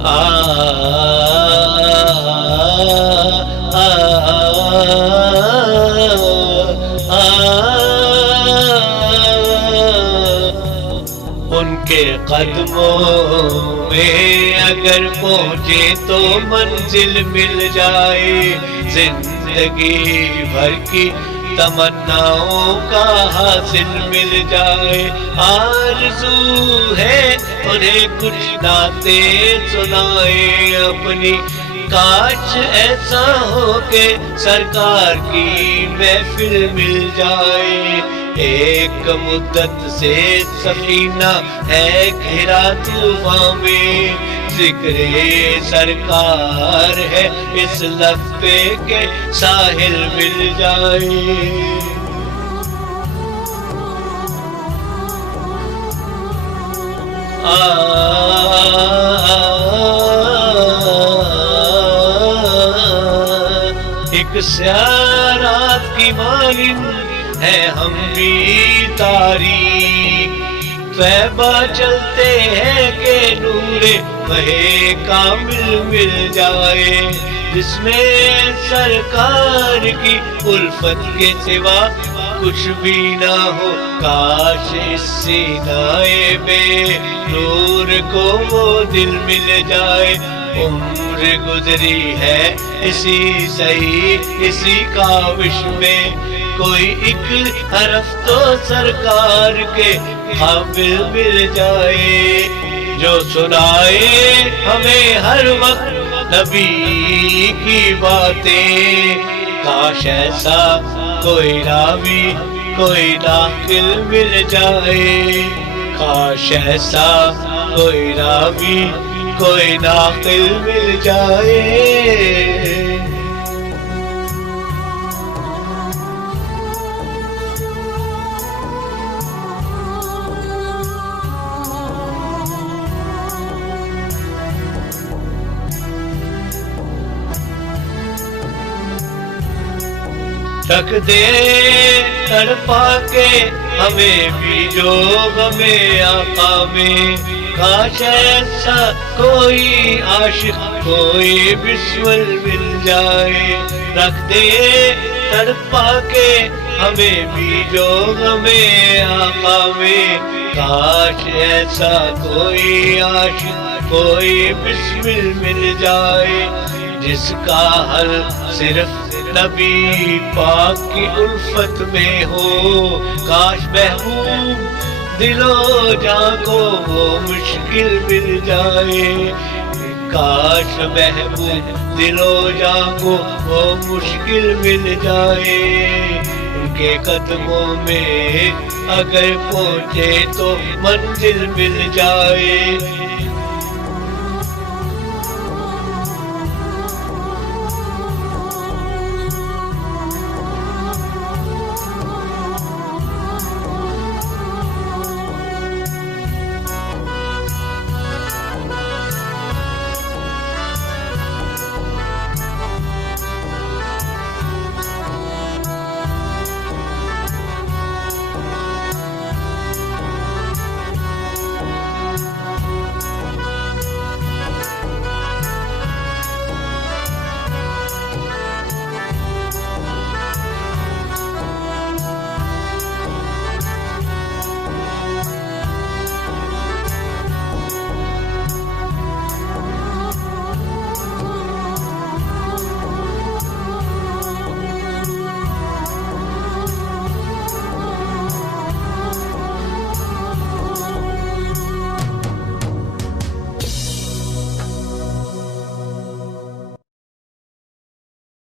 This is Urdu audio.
آ آ ان کے قدموں میں اگر پہنچے تو منزل مل جائے، زندگی بھر کی تمناؤں کا حاصل مل جائے۔ آرزو ہے انہیں کچھ نعتیں سنائے اپنی، کاش ایسا ہو کہ سرکار کی محفل مل جائے۔ ایک مدت سے سفینہ ہے گھرا طوفان میں، ذکر سرکار ہے اس لفے کے ساحل مل جائے۔ ایک سیاہ رات کی مانند ہے ہم بھی تاریک، طیبہ چلتے ہیں کہ نور مہ کامل مل جائے، جس میں سرکار کی الفت کے سوا کچھ بھی نہ ہو۔ کاش اس سینائے بے نور کو وہ دل مل جائے۔ عمر گزری ہے اسی صحیح اسی کاوش میں، کوئی ایک حرف تو سرکار کے قابل مل جائے، جو سنائے ہمیں ہر وقت نبی کی باتیں۔ کاش ایسا کوئی راوی کوئی ناقل مل جائے، کاش ایسا کوئی راوی کوئی ناقل مل جائے۔ رکھ دے تڑپا کے ہمیں بھی جو غم آقا میں، کاش ایسا کوئی عاشق کوئی بسمل مل جائے۔ رکھ دے تڑپا کے ہمیں بھی جو غم آقا میں، کاش ایسا کوئی عاشق کوئی بسمل مل جائے، جس کا حل صرف نبی پاک کی الفت میں ہو۔ کاش محبوب دل و جاں کو وہ مشکل مل جائے، کاش محبوب دل و جاں کو وہ مشکل مل جائے۔ ان کے قدموں میں اگر پہنچے تو منزل مل جائے،